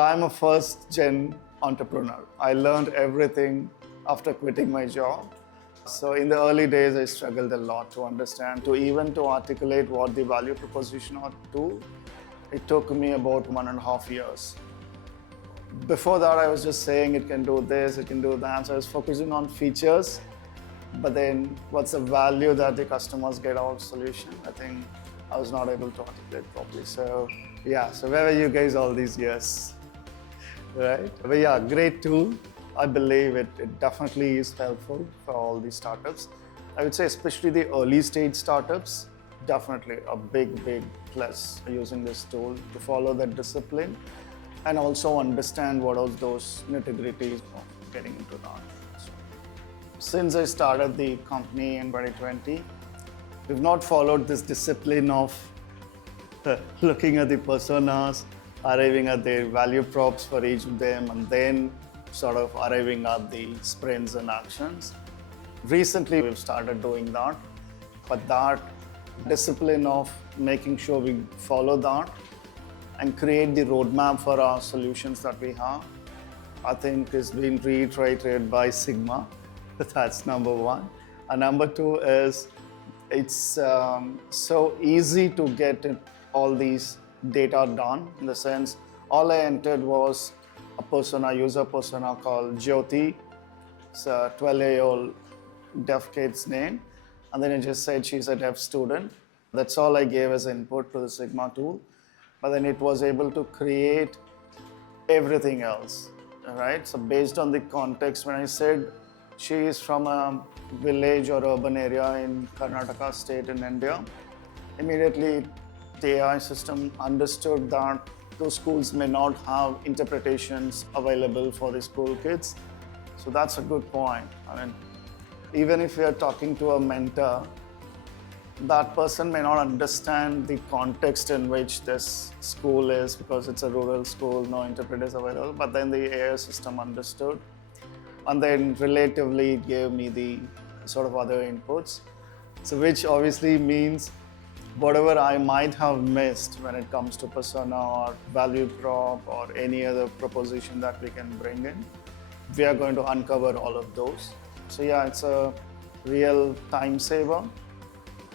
I'm a first-gen entrepreneur. I learned everything after quitting my job. So in the early days, I struggled a lot to understand, to articulate what the value proposition or tool. It took me about 1.5 years. Before that, I was just saying it can do this, it can do that. So I was focusing on features, but then what's the value that the customers get out of the solution? I think I was not able to articulate properly. So yeah, so where were you guys all these years? Right? But yeah, great tool. I believe it definitely is helpful for all these startups. I would say especially the early stage startups, definitely a big plus using this tool to follow that discipline and also understand what are those nitty-gritties of getting into that. So, since I started the company in 2020, we've not followed this discipline of looking at the personas, arriving at their value props for each of them, and then sort of arriving at the sprints and actions. Recently, we've started doing that, but that discipline of making sure we follow that and create the roadmap for our solutions that we have, I think is being reiterated by Sigma. That's number one. And number two is it's so easy to get all these data done, in the sense all I entered was a persona, user persona called Jyoti. It's a 12-year-old deaf kid's name. And then it just said she's a deaf student. That's all I gave as input to the Sigma tool. But then it was able to create everything else, right? So based on the context, when I said she is from a village or urban area in Karnataka state in India, immediately the AI system understood that those schools may not have interpretations available for the school kids. So that's a good point. I mean, even if we are talking to a mentor, that person may not understand the context in which this school is because it's a rural school, no interpreters available, but then the AI system understood. And then relatively it gave me the sort of other inputs. So which obviously means whatever I might have missed when it comes to persona or value prop or any other proposition that we can bring in, we are going to uncover all of those. So yeah, it's a real time saver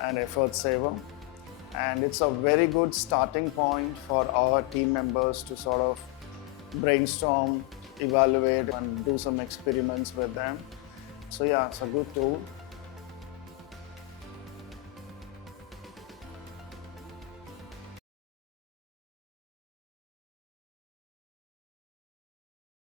and effort saver. And it's a very good starting point for our team members to sort of brainstorm, evaluate, and do some experiments with them. So yeah, it's a good tool.